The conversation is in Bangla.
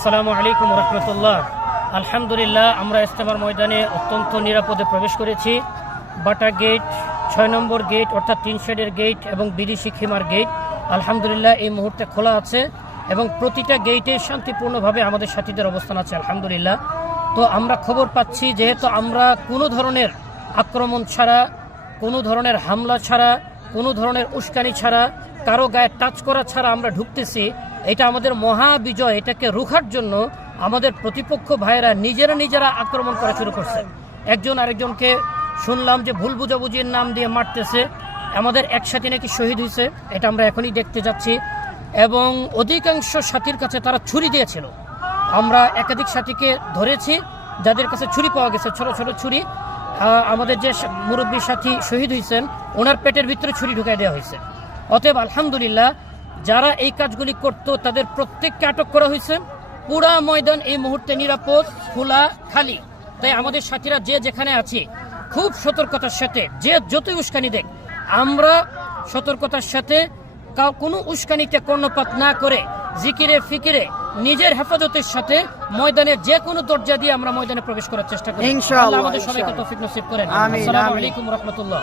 আসসালামু আলাইকুম রহমতুল্লাহ। আলহামদুলিল্লাহ, আমরা ইস্তেমার ময়দানে অত্যন্ত নিরাপদে প্রবেশ করেছি। বাটা গেট, ছয় নম্বর গেট, অর্থাৎ তিন শেডের গেট এবং বিদেশি খিমার গেট, আলহামদুলিল্লাহ এই মুহূর্তে খোলা আছে এবং প্রতিটা গেটে শান্তিপূর্ণভাবে আমাদের সাথীদের অবস্থান আছে, আলহামদুলিল্লাহ। তো আমরা খবর পাচ্ছি, যেহেতু আমরা কোনো ধরনের আক্রমণ ছাড়া, কোনো ধরনের হামলা ছাড়া, কোনো ধরনের উস্কানি ছাড়া, কারও গায়ে টাচ করা ছাড়া আমরা ঢুকতেছি এটা আমাদের মহা বিজয়, এটাকে রুখার জন্য আমাদের প্রতিপক্ষ ভাইয়েরা নিজেরা নিজেরা আক্রমণ করা শুরু করছে। একজন আরেকজনকে শুনলাম যে ভুল বুঝাবুঝির নাম দিয়ে মারতেছে, আমাদের একসাথে নাকি শহীদ হয়েছে, এটা আমরা এখনই দেখতে যাচ্ছি। এবং অধিকাংশ সাথীর কাছে তারা ছুরি দিয়েছিল। আমরা একাধিক সাথীকে ধরেছি, যাদের কাছে ছুরি পাওয়া গেছে, ছোট ছোট ছুরি। আমাদের যে মুরব্বী সাথী শহীদ হয়েছেন, ওনার পেটের ভিতরে ছুরি ঢুকাই দেওয়া হয়েছে। অতএব আলহামদুলিল্লাহ যারা এই কাজগুলি করত তাদের প্রত্যেককে আটক করা হয়েছে। পুরা ময়দান এই মুহূর্তে নিরাপদ খোলা খালি। তাই আমাদের সাথীরা যে যেখানে আছে খুব সতর্কতার সাথে যে যতই উস্কানি দেখ আমরা সতর্কতার সাথে কোনো উস্কানিতে কর্ণপাত না করে জিকিরে ফিকিরে নিজের হেফাজতের সাথে ময়দানের যে কোনো দরজা দিয়ে আমরা ময়দানে প্রবেশ করার চেষ্টা করি। আমাদের সবাইকে। তৌফিক নসিব করেন। আসসালামু আলাইকুম রহমতুল্লাহ।